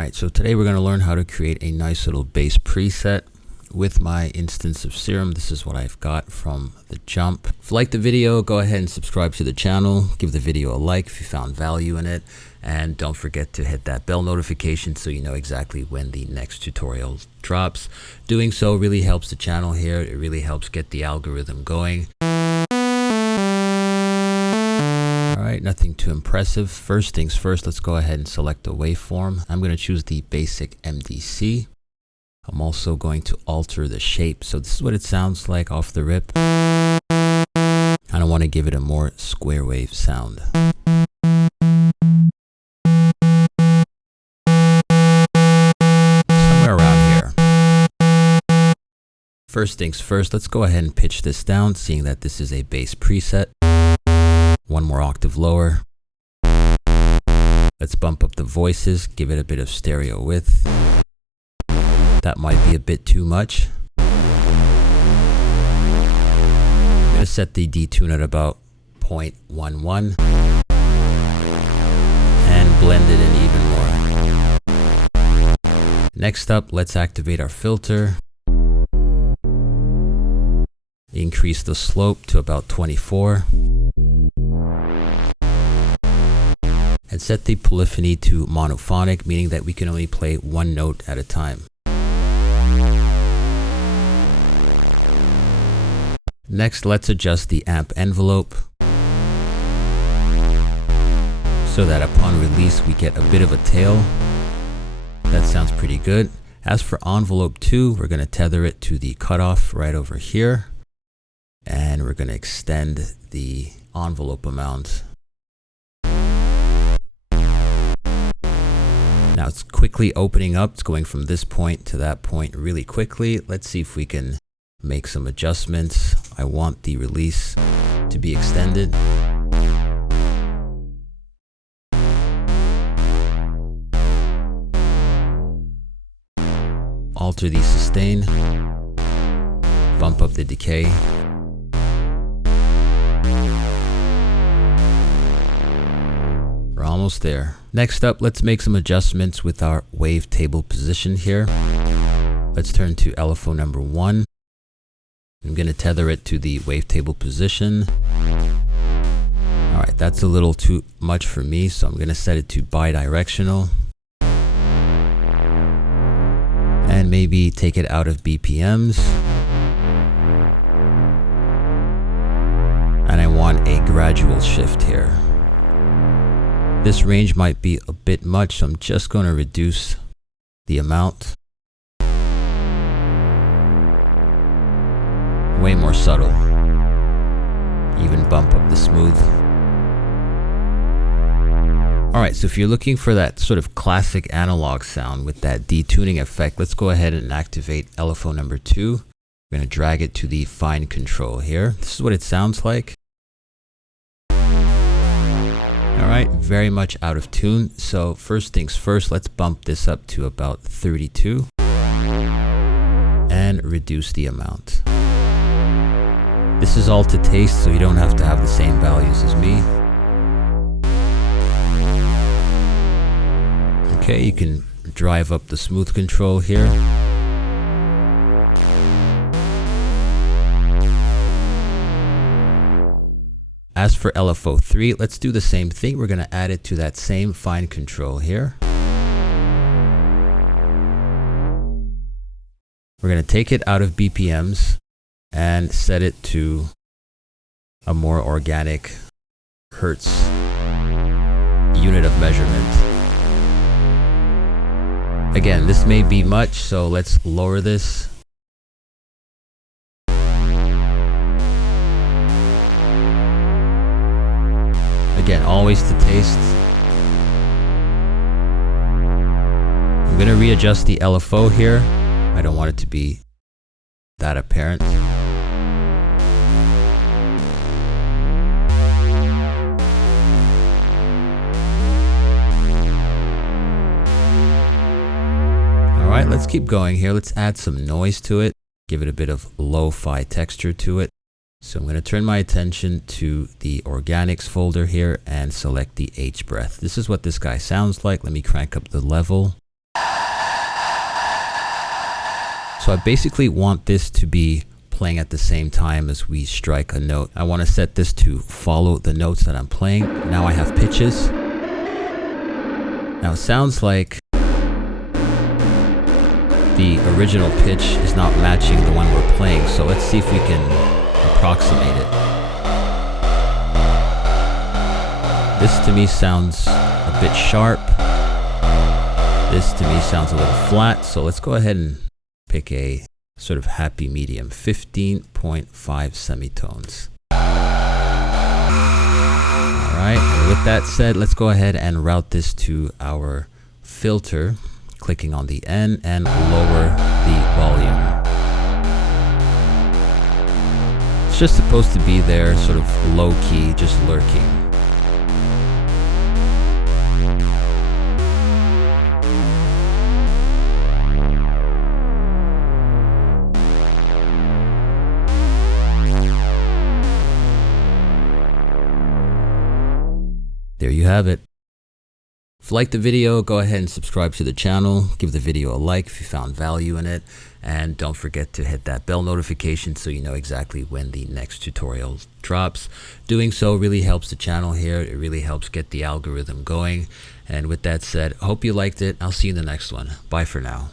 Alright, so today we're going to learn how to create a nice little bass preset with my instance of Serum. This is what I've got from the jump. If you like the video, go ahead and subscribe to the channel. Give the video a like if you found value in it. And don't forget to hit that bell notification so you know exactly when the next tutorial drops. Doing so really helps the channel here. It really helps get the algorithm going. Alright, nothing too impressive. First things first, let's go ahead and select a waveform. I'm going to choose the basic MDC. I'm also going to alter the shape. So this is what it sounds like off the rip. And I want to give it a more square wave sound. Somewhere around here. First things first, let's go ahead and pitch this down, seeing that this is a bass preset. One more octave lower. Let's bump up the voices, give it a bit of stereo width. That might be a bit too much. I'm going to set the detune at about 0.11 and blend it in even more. Next up, let's activate our filter. Increase the slope to about 24. And set the polyphony to monophonic, meaning that we can only play one note at a time. Next, let's adjust the amp envelope so that upon release we get a bit of a tail. That sounds pretty good. As for envelope 2, we're going to tether it to the cutoff right over here. And we're going to extend the envelope amount. Now it's quickly opening up. It's going from this point to that point really quickly. Let's see if we can make some adjustments. I want the release to be extended. Alter the sustain. Bump up the decay. We're almost there. Next up, let's make some adjustments with our wavetable position here. Let's turn to LFO number 1. I'm going to tether it to the wavetable position. Alright, that's a little too much for me, so I'm going to set it to bidirectional. And maybe take it out of BPMs. And I want a gradual shift here. This range might be a bit much, so I'm just going to reduce the amount. Way more subtle. Even bump up the smooth. Alright, so if you're looking for that sort of classic analog sound with that detuning effect, let's go ahead and activate LFO number 2. We're going to drag it to the fine control here. This is what it sounds like. Alright, very much out of tune. So first things first, let's bump this up to about 32 and reduce the amount. This is all to taste, so you don't have to have the same values as me. Okay, you can drive up the smooth control here. As for LFO 3, let's do the same thing. We're going to add it to that same fine control here. We're going to take it out of BPMs and set it to a more organic hertz unit of measurement. Again, this may be much, so let's lower this. Again, always to taste. I'm going to readjust the LFO here. I don't want it to be that apparent. Alright, let's keep going here. Let's add some noise to it. Give it a bit of lo-fi texture to it. So I'm going to turn my attention to the organics folder here and select the H breath. This is what this guy sounds like. Let me crank up the level. So I basically want this to be playing at the same time as we strike a note. I want to set this to follow the notes that I'm playing. Now I have pitches. Now it sounds like the original pitch is not matching the one we're playing, so let's see if we can approximate it. This to me sounds a bit sharp. This to me sounds a little flat, so let's go ahead and pick a sort of happy medium, 15.5 semitones. Alright, and with that said, let's go ahead and route this to our filter, clicking on the N and lower the volume. It's just supposed to be there, sort of low key, just lurking. There you have it. If you liked the video, go ahead and subscribe to the channel. Give the video a like if you found value in it. And don't forget to hit that bell notification so you know exactly when the next tutorial drops. Doing so really helps the channel here. It really helps get the algorithm going. And with that said, hope you liked it. I'll see you in the next one. Bye for now.